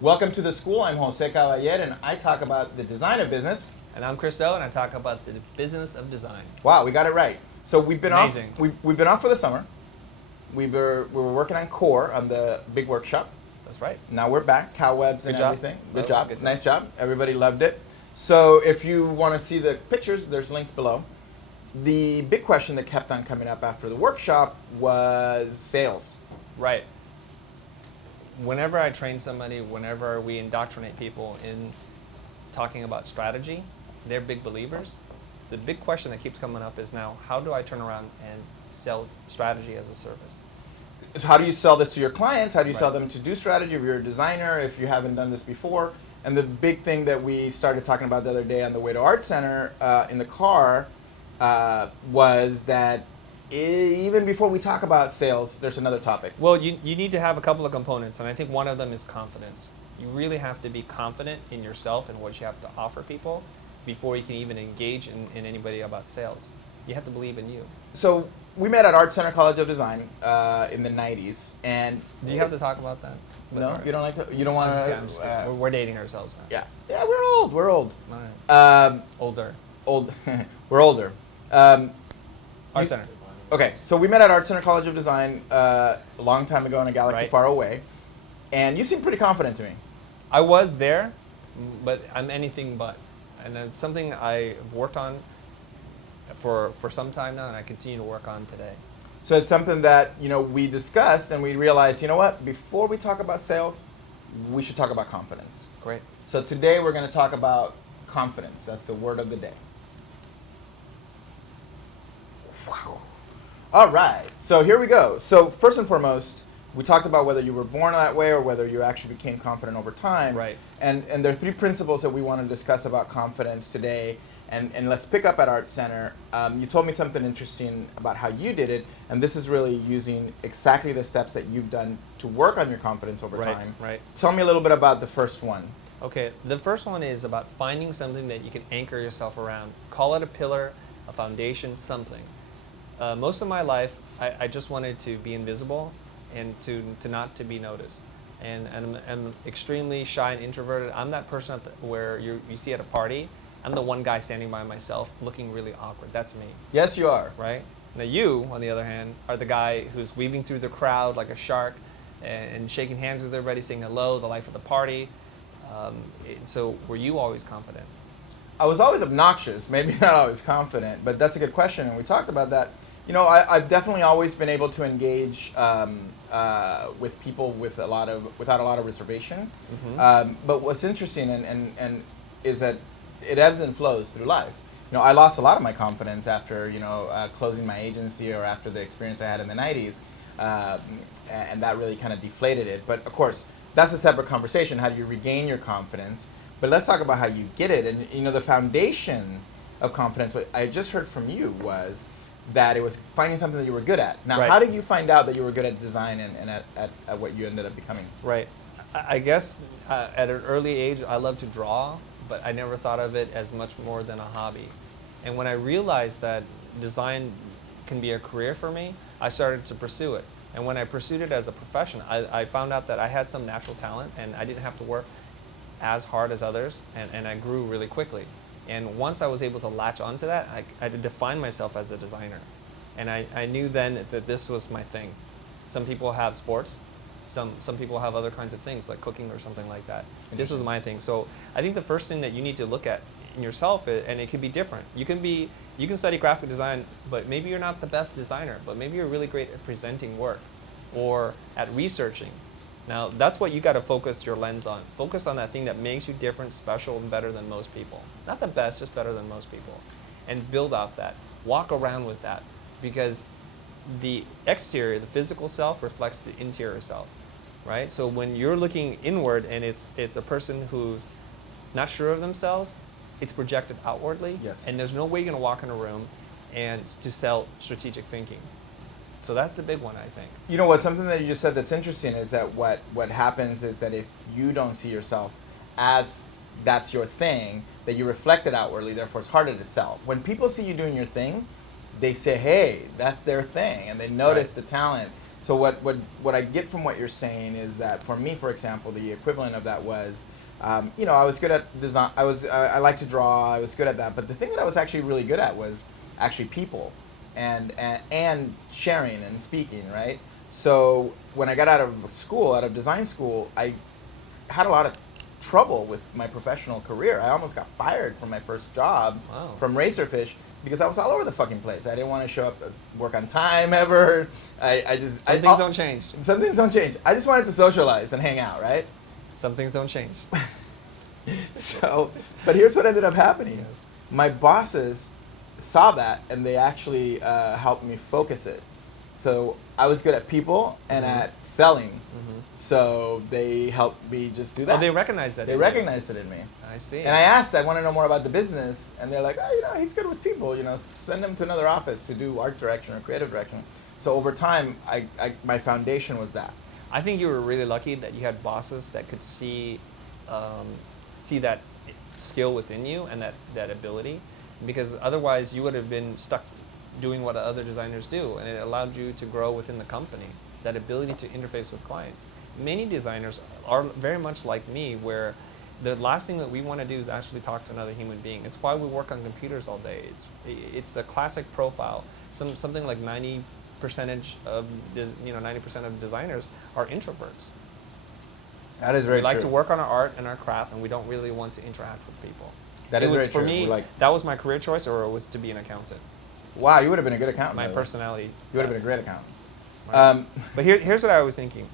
Welcome to the school. I'm Jose Caballero, and I talk about the design of business. And I'm Christo, and I talk about the business of design. Wow, we got it right. So we've been Amazing. off. We've been off for the summer. We were working on core on the big workshop. That's right. Now we're back. Cowwebs and Good job. everything. Well, Good job. good job. Nice job. Everybody loved it. So if you want to see the pictures, there's links below. The big question that kept on coming up after the workshop was sales. Right. Whenever I train somebody, whenever we indoctrinate people in talking about strategy, they're big believers. The big question that keeps coming up is now, how do I turn around and sell strategy as a service? So how do you sell this to your clients? How do you Right. sell them to do strategy if you're a designer, if you haven't done this before? And the big thing that we started talking about the other day on the way to Art Center in the car was that even before we talk about sales, there's another topic. Well, you need to have a couple of components, and I think one of them is confidence. You really have to be confident in yourself and what you have to offer people before you can even engage in anybody about sales. You have to believe in you. So we met at Art Center College of Design in the 90s. And Do you have to talk about that? No, you don't like to? You don't want I'm just kidding. to? We're dating ourselves now. Yeah, we're old. We're old. All right. Older. Old. We're older. Art You- Center. Okay, so we met at Art Center College of Design a long time ago in a galaxy Right. far away, and you seem pretty confident to me. I was there, but I'm anything but. And it's something I've worked on for some time now, and I continue to work on today. So it's something that we discussed, and we realized, you know what? Before we talk about sales, we should talk about confidence. Great. So today we're going to talk about confidence. That's the word of the day. Wow. All right. So here we go. So first and foremost, we talked about whether you were born that way or whether you actually became confident over time. Right. And there are three principles that we want to discuss about confidence today. And let's pick up at Art Center. You told me something interesting about how you did it, and this is really using exactly the steps that you've done to work on your confidence over time. Right. Tell me a little bit about the first one. Okay, the first one is about finding something that you can anchor yourself around. Call it a pillar, a foundation, something. Most of my life, I just wanted to be invisible and to not to be noticed. And I'm extremely shy and introverted. I'm that person where you see at a party, I'm the one guy standing by myself looking really awkward. That's me, Yes, you are. right? Now you, on the other hand, are the guy who's weaving through the crowd like a shark and shaking hands with everybody, saying hello, the life of the party. So were you always confident? I was always obnoxious, maybe not always confident, but that's a good question, and we talked about that. I've definitely always been able to engage with people without a lot of reservation. Mm-hmm. But what's interesting and is that it ebbs and flows through life. I lost a lot of my confidence after closing my agency or after the experience I had in the 90s, and that really kind of deflated it. But of course, that's a separate conversation. How do you regain your confidence? But let's talk about how you get it. And the foundation of confidence, what I just heard from you was that it was finding something that you were good at. Now, Right. how did you find out that you were good at design and at what you ended up becoming? Right. I guess at an early age, I loved to draw, but I never thought of it as much more than a hobby. And when I realized that design can be a career for me, I started to pursue it. And when I pursued it as a profession, I found out that I had some natural talent and I didn't have to work as hard as others, and I grew really quickly. And once I was able to latch onto that, I defined myself as a designer. And I knew then that this was my thing. Some people have sports, some people have other kinds of things like cooking or something like that. This was my thing. So I think the first thing that you need to look at in yourself, and it can be different. You can study graphic design, but maybe you're not the best designer, but maybe you're really great at presenting work or at researching. Now, that's what you got to focus your lens on. Focus on that thing that makes you different, special, and better than most people. Not the best, just better than most people. And build off that. Walk around with that. Because the exterior, the physical self, reflects the interior self, right? So when you're looking inward and it's a person who's not sure of themselves, it's projected outwardly. Yes. And there's no way you're going to walk in a room and to sell strategic thinking. So that's the big one, I think. You know what? Something that you just said that's interesting is that what happens is that if you don't see yourself as that's your thing, that you reflect it outwardly, therefore it's harder to sell. When people see you doing your thing, they say, hey, that's their thing, and they notice Right. the talent So what I get from what you're saying is that for me, for example, the equivalent of that was, I was good at design. I like to draw. I was good at that. But the thing that I was actually really good at was actually people, and sharing and speaking. Right. So when I got out of design school, I had a lot of trouble with my professional career. I almost got fired from my first job from Racerfish because I was all over the fucking place. I didn't want to show up, work on time ever. Some things don't change. Some things don't change. I just wanted to socialize and hang out, right? Some things don't change. So, but here's what ended up happening. Yes. My bosses saw that and they actually helped me focus it. So I was good at people and at selling. So they helped me just do that. Oh, they recognized that. They recognized it in me. I see. And I asked, I want to know more about the business. And they're like, oh, he's good with people. Send him to another office to do art direction or creative direction. So over time, my foundation was that. I think you were really lucky that you had bosses that could see that skill within you and that ability, because otherwise you would have been stuck doing what other designers do, and it allowed you to grow within the company, that ability to interface with clients. Many designers are very much like me, where the last thing that we want to do is actually talk to another human being. It's why we work on computers all day. It's the classic profile. Something like 90% of designers are introverts. That is very true. We like to work on our art and our craft, and we don't really want to interact with people. That is very true. For me, that was my career choice, or it was to be an accountant. Wow, you would have been a good accountant. My personality. You would have been a great accountant. Right. But here's what I was thinking.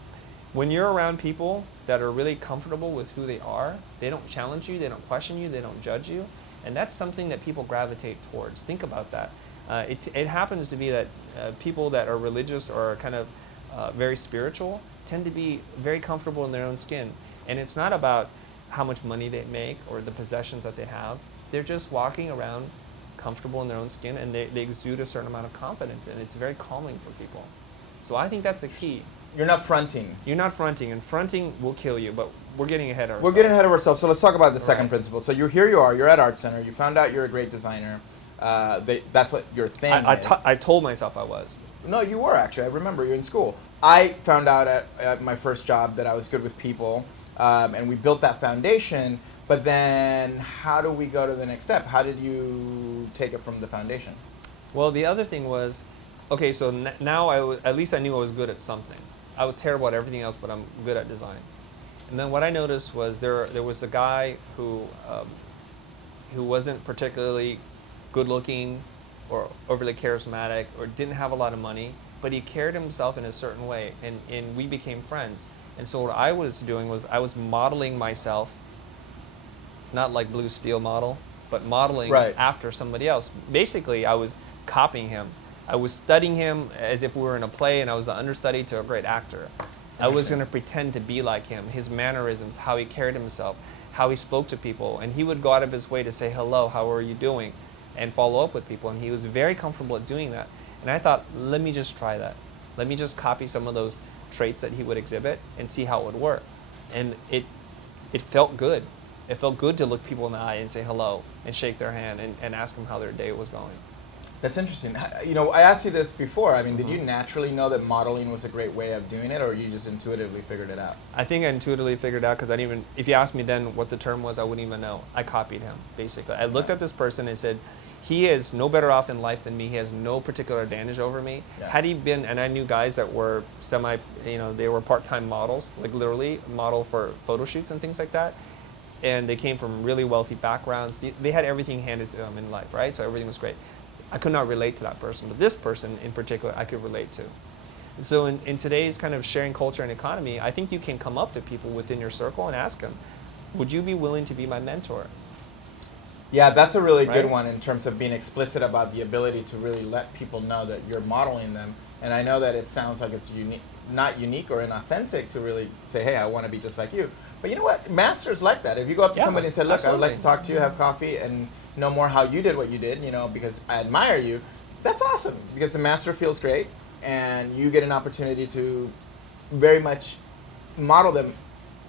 When you're around people that are really comfortable with who they are, they don't challenge you, they don't question you, they don't judge you, and that's something that people gravitate towards. Think about that. It happens to be that people that are religious or kind of very spiritual tend to be very comfortable in their own skin. And it's not about how much money they make or the possessions that they have. They're just walking around comfortable in their own skin, and they exude a certain amount of confidence, and it's very calming for people. So I think that's the key. You're not fronting. You're not fronting, and fronting will kill you, but we're getting ahead of ourselves. We're getting ahead of ourselves, so let's talk about the second principle. So here you are, you're at Art Center, you found out you're a great designer. That's what your thing is. I told myself I was. No, you were actually. I remember you in school. I found out at my first job that I was good with people, and we built that foundation. But then, how do we go to the next step? How did you take it from the foundation? Well, the other thing was, okay, so now at least I knew I was good at something. I was terrible at everything else, but I'm good at design. And then what I noticed was there was a guy who wasn't particularly good looking or overly charismatic or didn't have a lot of money, but he carried himself in a certain way, and we became friends. And so what I was doing was I was modeling myself, not like Blue Steel model, but modeling after somebody else. Basically, I was copying him. I was studying him as if we were in a play, and I was the understudy to a great actor. I was going to pretend to be like him, his mannerisms, how he carried himself, how he spoke to people, and he would go out of his way to say hello, how are you doing, and follow up with people, and he was very comfortable at doing that. And I thought, let me just try that. Let me just copy some of those traits that he would exhibit and see how it would work. And it felt good. It felt good to look people in the eye and say hello and shake their hand and ask them how their day was going. That's interesting. I asked you this before. I mean, did you naturally know that modeling was a great way of doing it, or you just intuitively figured it out? I think I intuitively figured it out because I didn't even, if you asked me then what the term was, I wouldn't even know. I copied him, basically. I looked at this person and said, he is no better off in life than me. He has no particular advantage over me. Yeah. Had he been, and I knew guys that were they were part-time models, like literally model for photo shoots and things like that. And they came from really wealthy backgrounds. They had everything handed to them in life, right? So everything was great. I could not relate to that person, but this person in particular, I could relate to. So in today's kind of sharing culture and economy, I think you can come up to people within your circle and ask them, would you be willing to be my mentor? Yeah, that's a really good one in terms of being explicit about the ability to really let people know that you're modeling them. And I know that it sounds like it's not unique or inauthentic to really say, hey, I want to be just like you. But you know what? Masters like that. If you go up to somebody and say, look, I would like to talk to you, have coffee, and know more how you did what you did, because I admire you, that's awesome. Because the master feels great, and you get an opportunity to very much model them,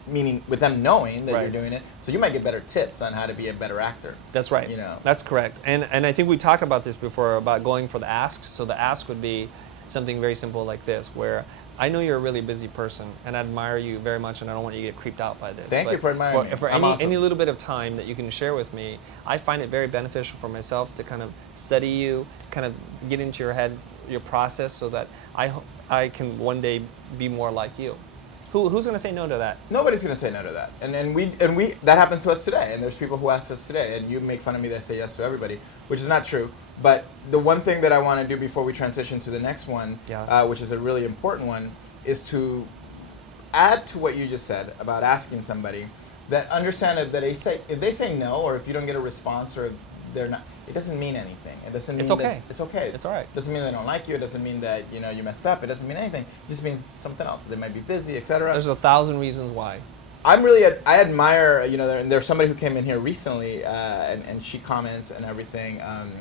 meaning with them knowing that you're doing it. So you might get better tips on how to be a better actor. That's right. That's correct. And I think we talked about this before, about going for the ask. So the ask would be something very simple like this, where I know you're a really busy person, and I admire you very much, and I don't want you to get creeped out by this. Thank you for admiring me. For I'm awesome. any little bit of time that you can share with me, I find it very beneficial for myself to kind of study you, kind of get into your head, your process, so that I can one day be more like you. Who's going to say no to that? Nobody's going to say no to that. And we that happens to us today. And there's people who ask us today, and you make fun of me that say yes to everybody, which is not true. But the one thing that I want to do before we transition to the next one, which is a really important one, is to add to what you just said about asking somebody, that understand that if they say no, or if you don't get a response, or they're not, it doesn't mean anything. It doesn't mean okay. that it's okay. It's all right. It doesn't mean they don't like you. It doesn't mean that you messed up. It doesn't mean anything. It just means something else. They might be busy, etc. There's 1,000 reasons why. I admire, there's somebody who came in here recently, and she comments and everything on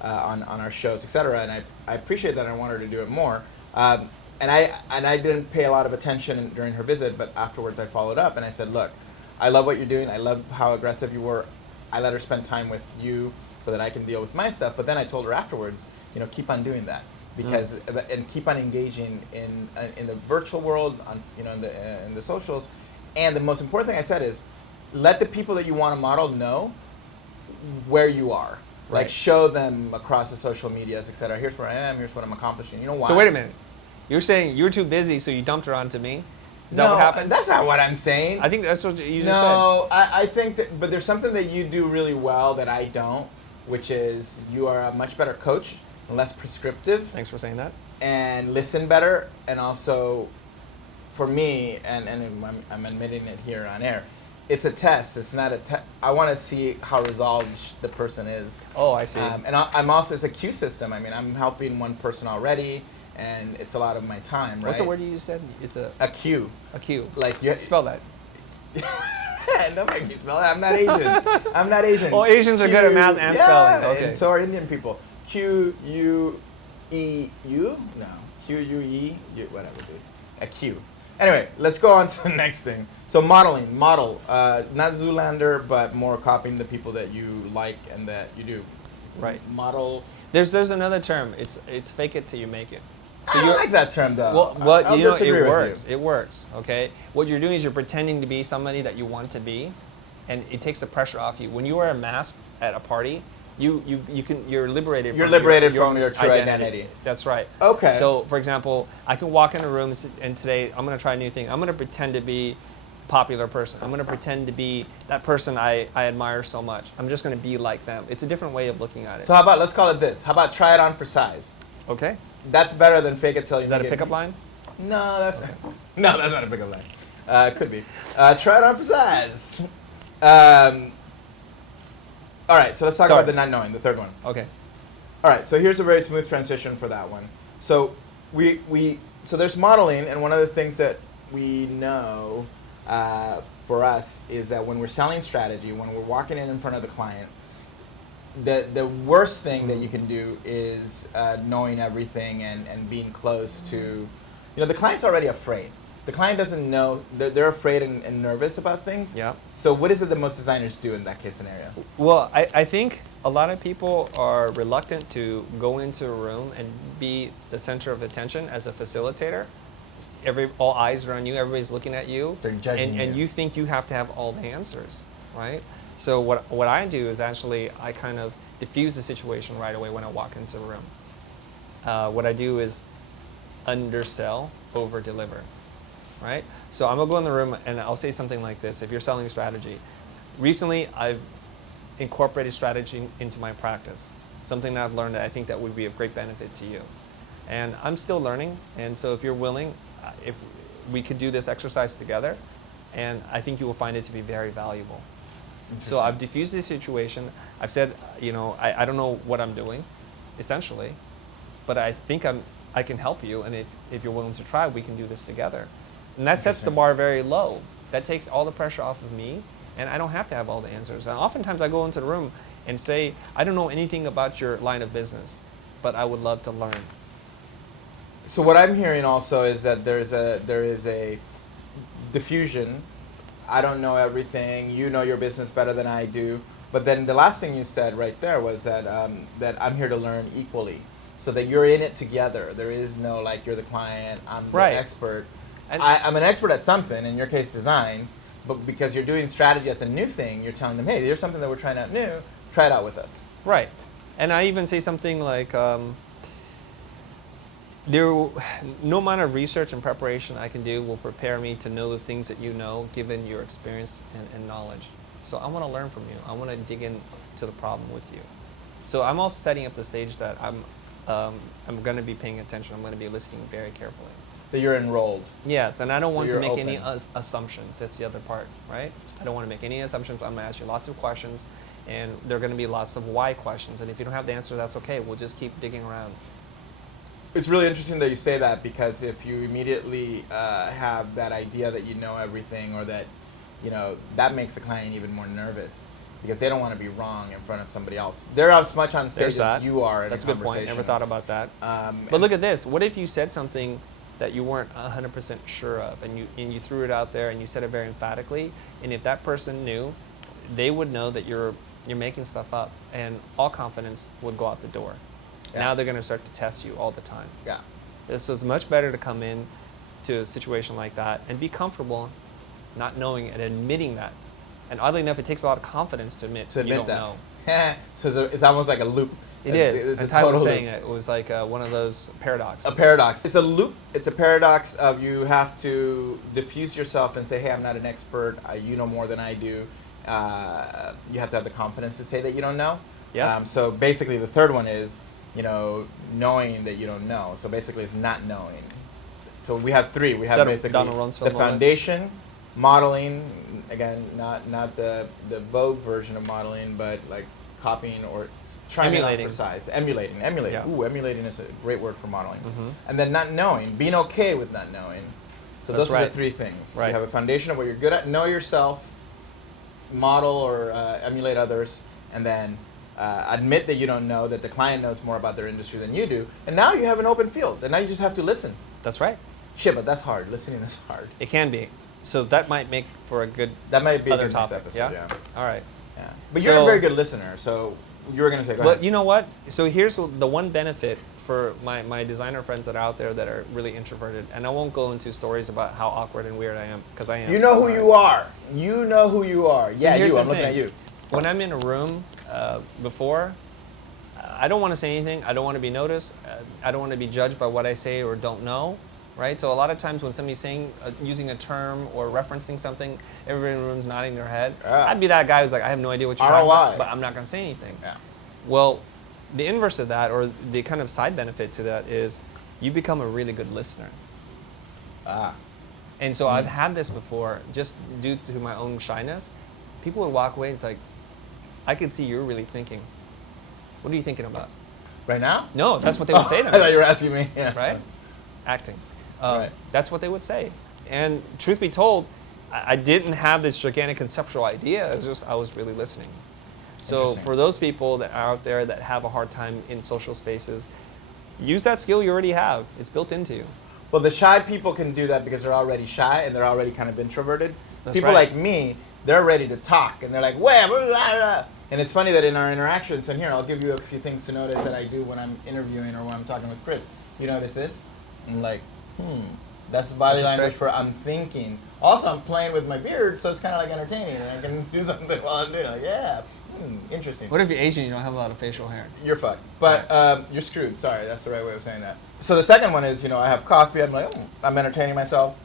our shows, etc. And I appreciate that. I want her to do it more. And I didn't pay a lot of attention during her visit, but afterwards I followed up and I said, look, I love what you're doing. I love how aggressive you were. I let her spend time with you so that I can deal with my stuff. But then I told her afterwards, keep on doing that, because and keep on engaging in the virtual world, in the socials. And the most important thing I said is, let the people that you want to model know where you are. Right. Like, show them across the social medias, etc. Here's where I am. Here's what I'm accomplishing. You know why? So wait a minute. You're saying you're too busy, so you dumped her onto me? Is that what happened? That's not what I'm saying. I think that's what you just said. No, I think that, but there's something that you do really well that I don't, which is you are a much better coach and less prescriptive. Thanks for saying that. And listen better, and also, for me, and I'm admitting it here on air, it's a test. It's not a test. I want to see how resolved the person is. Oh, I see. And I'm also, it's a queue system. I mean, I'm helping one person already, and it's a lot of my time, right? What's the word you just said? It's a queue. A queue. Like, you spell that. Don't make me spell it. I'm not Asian. I'm not Asian. Oh, Asians are good at math and spelling. Okay. And so are Indian people. Q-U-E-U? No. Q-U-E? Whatever, dude. A Q. Anyway, let's go on to the next thing. So model. Not Zoolander, but more copying the people that you like and that you do. Right. Model. There's another term. It's fake it till you make it. So I don't like that term, though. Well, it works. It works. Okay. What you're doing is you're pretending to be somebody that you want to be, and it takes the pressure off you. When you wear a mask at a party, you're liberated. You're from liberated your from your true identity. That's right. Okay. So, for example, I can walk in a room and today I'm going to try a new thing. I'm going to pretend to be a popular person. I'm going to pretend to be that person I admire so much. I'm just going to be like them. It's a different way of looking at it. So how about, let's call it this. How about try it on for size? Okay. That's better than fake it till you Is make that it. a pickup line? No, that's not a pickup line. Could be. Try it on for size. All right, so let's talk about the not knowing, the third one. Okay. All right, so here's a very smooth transition for that one. So so there's modeling, and one of the things that we know for us is that when we're selling strategy, when we're walking in front of the client, the worst thing that you can do is knowing everything and being close to, the client's already afraid. The client doesn't know, they're afraid and nervous about things. Yeah. So what is it that most designers do in that case scenario? Well, I think a lot of people are reluctant to go into a room and be the center of attention as a facilitator. All eyes are on you, everybody's looking at you. They're judging you. And you think you have to have all the answers, right? So what I do is actually I kind of diffuse the situation right away when I walk into a room. What I do is undersell, over-deliver, right? So I'm gonna go in the room and I'll say something like this. If you're selling strategy, recently I've incorporated strategy into my practice, something that I've learned that I think that would be of great benefit to you. And I'm still learning, and so if you're willing, if we could do this exercise together, and I think you will find it to be very valuable. So I've diffused the situation. I've said, I don't know what I'm doing, essentially, but I think I can help you, and if you're willing to try, we can do this together. And that sets the bar very low. That takes all the pressure off of me, and I don't have to have all the answers. And oftentimes I go into the room and say, I don't know anything about your line of business, but I would love to learn. So what I'm hearing also is that there is a diffusion. I don't know everything. You know your business better than I do. But then the last thing you said right there was that that I'm here to learn equally. so that you're in it together. There is no like you're the client, I'm the Right. expert. And- I'm an expert at something, in your case design, but because you're doing strategy as a new thing, you're telling them, hey, there's something that we're trying out new, try it out with us. Right. And I even say something like, no amount of research and preparation I can do will prepare me to know the things that you know, given your experience and knowledge. So I want to learn from you. I want to dig into the problem with you. So I'm also setting up the stage that I'm going to be paying attention. I'm going to be listening very carefully. That you're enrolled. Yes, and I don't want to you're make any open. assumptions. That's the other part, right? I don't want to make any assumptions. I'm going to ask you lots of questions, and there are going to be lots of why questions. And if you don't have the answer, that's okay. We'll just keep digging around. It's really interesting that you say that, because if you immediately have that idea that you know everything, or that, that makes the client even more nervous, because they don't want to be wrong in front of somebody else. They're as much on stage as you are in That's a a good conversation. point. Never thought about that. But But look at this. What if you said something that you weren't 100% sure of, and you threw it out there and you said it very emphatically, and if that person knew, they would know that you're making stuff up, and all confidence would go out the door. Yeah. Now they're going to start to test you all the time. Yeah. So it's much better to come in to a situation like that and be comfortable not knowing and admitting that. And oddly enough, it takes a lot of confidence to admit you don't know. So it's almost like a loop. It is. It's and a Ty was total saying loop. it was like one of those paradoxes. A paradox. It's a loop. It's a paradox of you have to diffuse yourself and say, hey, I'm not an expert. You know more than I do. You have to have the confidence to say that you don't know. Yes. So basically the third one is, knowing that you don't know. So basically it's not knowing. So we have three. We have that a basically Donald Rumsfeld the moment? foundation, modeling, again, not the Vogue version of modeling, but like copying or trying Emulating. to emphasize. Emulating. Yeah. Ooh, emulating is a great word for modeling. Mhm. And then not knowing, being okay with not knowing. So That's those are right. the three things. Right. You have a foundation of what you're good at, know yourself, model or emulate others, and then admit that you don't know, that the client knows more about their industry than you do. And now you have an open field, and now you just have to listen. That's right. Shit, but that's hard. Listening is hard. It can be. So that might make for a good That might be a other good next topic. episode, Yeah? All right. Yeah. But you're a So- very good listener, so you were going to say, go But ahead. you know what? So here's the one benefit for my designer friends that are out there that are really introverted. And I won't go into stories about how awkward and weird I am, because I am. You know who Right. you are. You know who you are. So Yeah, here's you. the I'm looking thing. at you. When I'm in a room before, I don't want to say anything. I don't want to be noticed. I don't want to be judged by what I say or don't know, right? So a lot of times when somebody's saying, using a term or referencing something, everybody in the room's nodding their head. Yeah. I'd be that guy who's like, I have no idea what you're talking ROI. about, but I'm not going to say anything. Yeah. Well, the inverse of that, or the kind of side benefit to that, is you become a really good listener. Ah. And so I've had this before, just due to my own shyness. People would walk away and it's like, I could see you're really thinking. What are you thinking about? Right now? No, that's what they would say to I me. thought you were asking me. Yeah. Right? Acting. Right. That's what they would say. And truth be told, I didn't have this gigantic conceptual idea. It was just I was really listening. So Interesting. for those people that are out there that have a hard time in social spaces, use that skill you already have. It's built into you. Well, the shy people can do that because they're already shy and they're already kind of introverted. That's People right. like me, they're ready to talk and they're like, "Wah, blah, blah, blah." And it's funny that in our interactions, and here, I'll give you a few things to notice that I do when I'm interviewing or when I'm talking with Chris. You notice this? I'm like, that's body That's a language trick. for I'm thinking. Also, I'm playing with my beard, so it's kind of like entertaining and I can do something while I'm doing it. Like, yeah, interesting. What if you're Asian and you don't have a lot of facial hair? You're fucked. But you're screwed. Sorry, that's the right way of saying that. So the second one is, I have coffee. I'm like, I'm entertaining myself.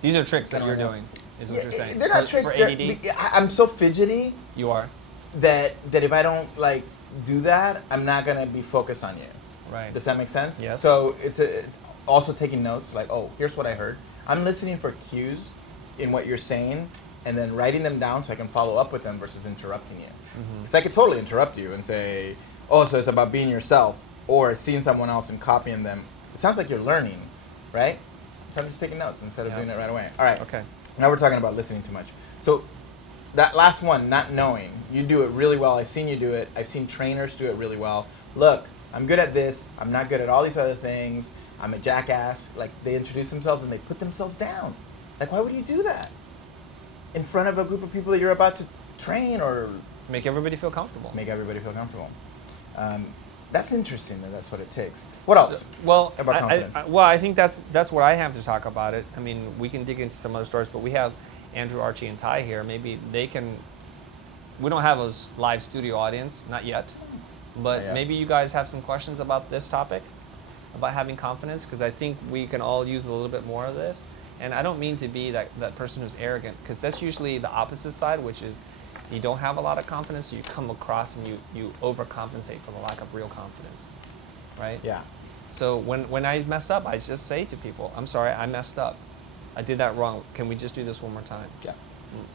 These are tricks that No, you're no. doing, is what you're saying. They're not for, tricks. For they're- ADD, I'm so fidgety you are. that if I don't like do that, I'm not gonna be focused on you. Right. Does that make sense? Yes. So it's also taking notes. Like, oh, here's what I heard. I'm listening for cues in what you're saying, and then writing them down so I can follow up with them versus interrupting you. Because I could totally interrupt you and say, oh, so it's about being yourself, or seeing someone else and copying them. It sounds like you're learning, right? So I'm just taking notes instead of Yeah. doing it right away. All right. Okay. Now we're talking about listening too much. So that last one, not knowing, you do it really well. I've seen you do it. I've seen trainers do it really well. Look, I'm good at this. I'm not good at all these other things. I'm a jackass. Like, they introduce themselves and they put themselves down. Like, why would you do that? In front of a group of people that you're about to train or Make everybody feel comfortable. make everybody feel comfortable. That's interesting that that's what it takes. What else? So, well, about confidence? I think that's what I have to talk about it. I mean, we can dig into some other stories, but we have Andrew, Archie, and Ty here. Maybe they can. We don't have a live studio audience, not yet, but Not yet. maybe you guys have some questions about this topic, about having confidence, because I think we can all use a little bit more of this. And I don't mean to be that person who's arrogant, because that's usually the opposite side, which is you don't have a lot of confidence, so you come across and you overcompensate for the lack of real confidence, right? Yeah. So when I mess up, I just say to people, I'm sorry, I messed up. I did that wrong. Can we just do this one more time? Yeah.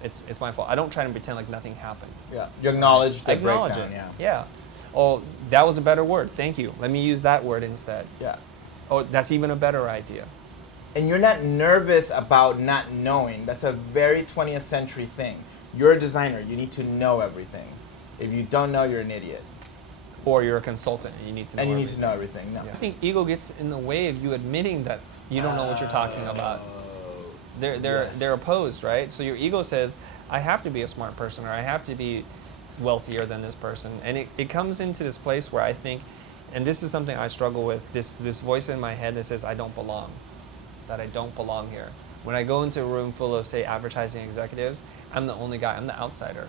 It's my fault. I don't try to pretend like nothing happened. Yeah. You acknowledge the Acknowledge breakdown. it. Yeah. Yeah. Oh, that was a better word. Thank you. Let me use that word instead. Yeah. Oh, that's even a better idea. And you're not nervous about not knowing. That's a very 20th century thing. You're a designer. You need to know everything. If you don't know, you're an idiot. Or you're a consultant and you need to know And you need everything. to know everything. No. I think ego gets in the way of you admitting that you don't know what you're talking about. They're opposed, right? So your ego says, I have to be a smart person, or I have to be wealthier than this person. And it comes into this place where I think, and this is something I struggle with, this voice in my head that says I don't belong, that I don't belong here. When I go into a room full of, say, advertising executives, I'm the only guy, I'm the outsider.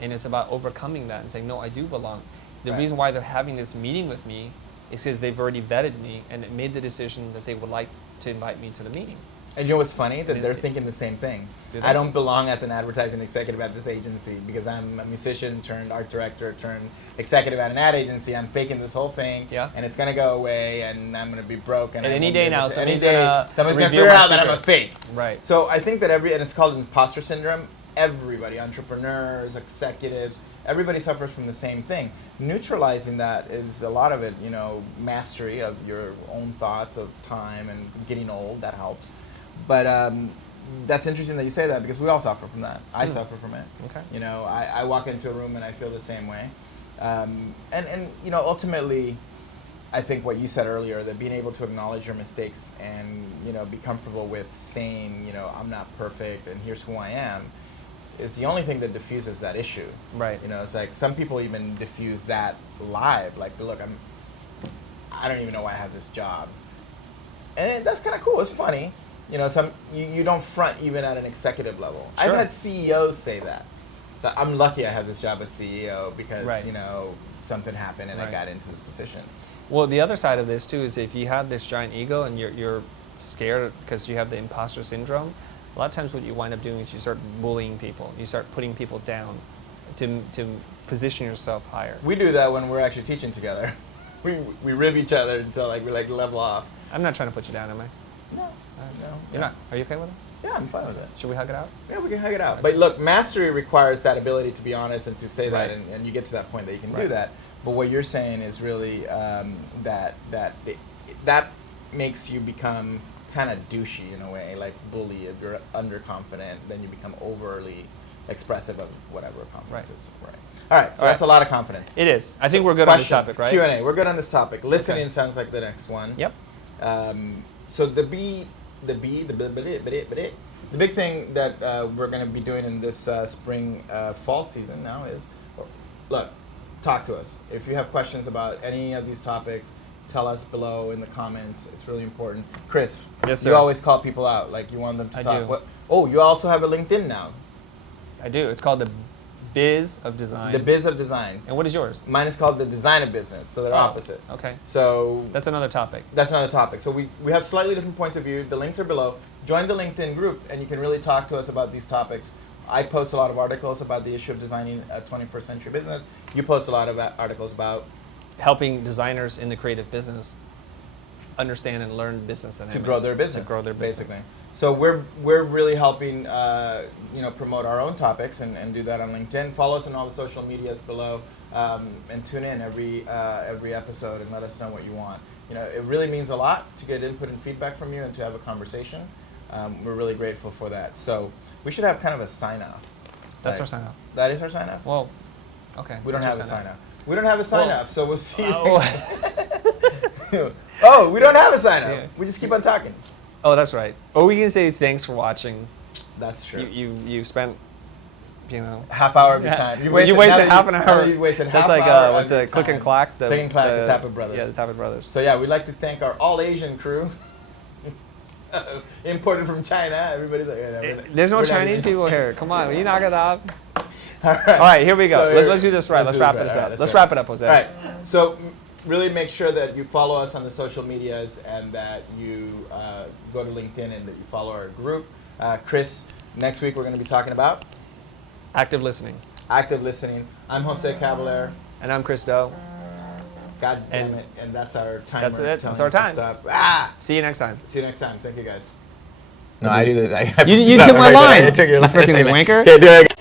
And it's about overcoming that and saying, no, I do belong. The Right. reason why they're having this meeting with me is because they've already vetted me and made the decision that they would like to invite me to the meeting. And you know what's funny? That And they're it- thinking the same thing. Do they? I don't belong as an advertising executive at this agency because I'm a musician turned art director turned executive at an ad agency. I'm faking this whole thing, Yeah. and it's gonna go away, and I'm gonna be broke. And And I any won't day be able now, to- somebody's any day, gonna someone's gonna reveal figure my out that I'm a secret. fake. Right. So I think that and it's called imposter syndrome. Everybody, entrepreneurs, executives, everybody suffers from the same thing. Neutralizing that is a lot of it, mastery of your own thoughts of time and getting old. That helps. But that's interesting that you say that because we all suffer from that. I suffer from it. Okay. I walk into a room and I feel the same way. And ultimately, I think what you said earlier, that being able to acknowledge your mistakes and, be comfortable with saying, I'm not perfect and here's who I am, is the only thing that diffuses that issue. Right. It's like some people even diffuse that live. Like, look, I don't even know why I have this job. And that's kind of cool. It's funny. You don't front even at an executive level. Sure. I've had CEOs say that. So I'm lucky I have this job as CEO because, Right. something happened and I Right. got into this position. Well, the other side of this too is if you have this giant ego and you're scared because you have the imposter syndrome, a lot of times what you wind up doing is you start bullying people. You start putting people down to position yourself higher. We do that when we're actually teaching together. We rib each other until we level off. I'm not trying to put you down, am I? No. You're not. Are you okay with it? Yeah, I'm fine with it. Should we hug it out? Yeah, we can hug it out. But look, mastery requires that ability to be honest and to say Right. that, and you get to that point that you can do Right. that. But what you're saying is really that makes you become kind of douchey in a way, like bully. If you're underconfident, then you become overly expressive of whatever confidence Right. is. Right. All right. So All that's a lot of confidence. It is. I think we're good on this topic, right? Q&A. We're good on this topic. Listening Okay. sounds like the next one. Yep. So the big thing that we're going to be doing in this spring fall season now is, look, talk to us. If you have questions about any of these topics, tell us below in the comments. It's really important. Chris, Yes, sir. you always call people out. Like you want them to I talk. do. Oh, you also have a LinkedIn now. I do. It's called the Biz of Design. The Biz of Design. And what is yours? Mine is called the Design of Business, so they're opposite. Okay. So That's another topic. that's another topic. So we have slightly different points of view. The links are below. Join the LinkedIn group, and you can really talk to us about these topics. I post a lot of articles about the issue of designing a 21st century business. You post a lot of articles about Helping designers in the creative business understand and learn business to dynamics. grow their business. To grow their business. basically. So we're really helping promote our own topics and do that on LinkedIn. Follow us on all the social medias below, and tune in every episode and let us know what you want. It really means a lot to get input and feedback from you and to have a conversation. We're really grateful for that. So we should have kind of a sign-off. That's our sign off. That is our sign-off? Well, okay. We don't what's have your a sign-off? sign-off. We don't have a sign-off, so we'll see you Oh. Oh, we don't have a sign-off. Yeah. We just keep on talking. Oh, that's right. Or we can say thanks for watching. That's true. You spent half hour of your time. You wasted half an hour. You wasted That's half like hour. what's it? Click and Clack. Click and Clack, the Tappet Brothers. Yeah, the Tappet Brothers. So yeah, we'd like to thank our all Asian crew. Imported from China. Everybody's like, there's no Chinese people here. Come on, you knock it off. All right, here we go. So let's do this right. Let's wrap this up. Let's wrap it up, Jose. All right. So really make sure that you follow us on the social medias and that you go to LinkedIn and that you follow our group. Chris, next week we're going to be talking about active listening. Active listening. I'm Jose Cavalier. And I'm Chris Doe. God damn it. And that's our timer. That's it. That's our time. See you next time. See you next time. Thank you, guys. No, I do that. You took my line. I took your line. You freaking wanker. Okay, do it again.